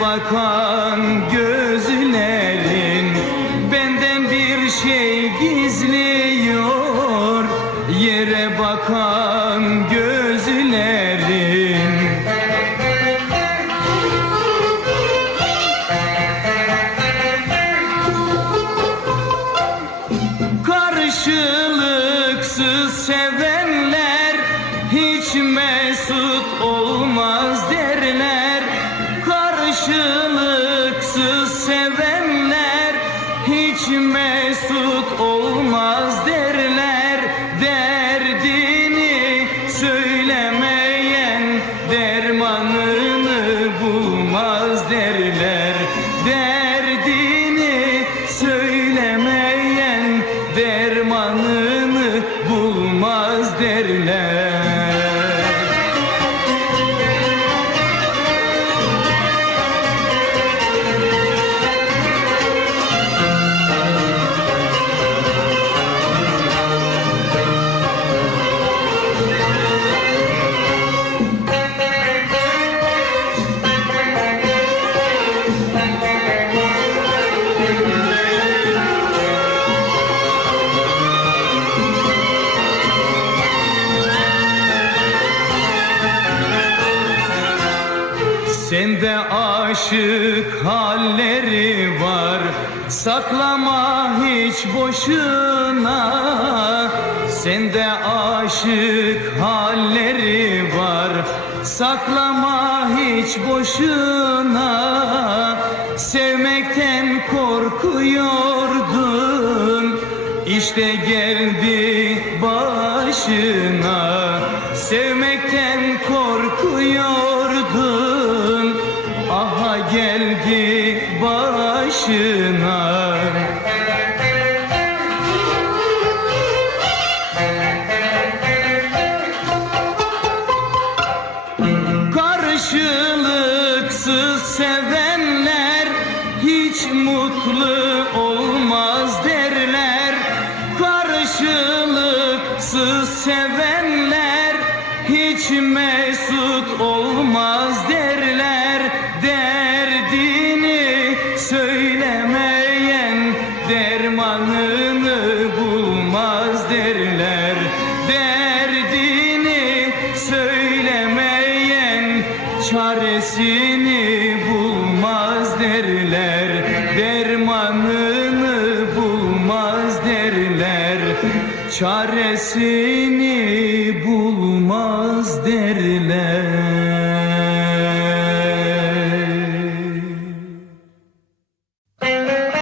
bakan gözlerin Benden bir şey gizliyor. Yere bakan gözlerin. Karşılıksız sevenler hiç mesut olmaz derler Karşılıksız sevenler hiç mesut olmaz derler. Derdini söylemeyen dermanını bulmaz derler. Derdini Sende aşık halleri var. Saklama hiç boşuna. Sende aşık halleri var. Saklama hiç boşuna. Sevmekten korkuyordun. İşte geldi başına. Sevmekten korkuyordun geldi başına. Karşılıksız sevenler hiç mutlu olmaz derler. Karşılıksız sevenler hiç mesut olmaz derler söylemeyen dermanını bulmaz derler. Derdini söylemeyen çaresini bulmaz derler. Dermanını bulmaz derler. Çaresini bulmaz derler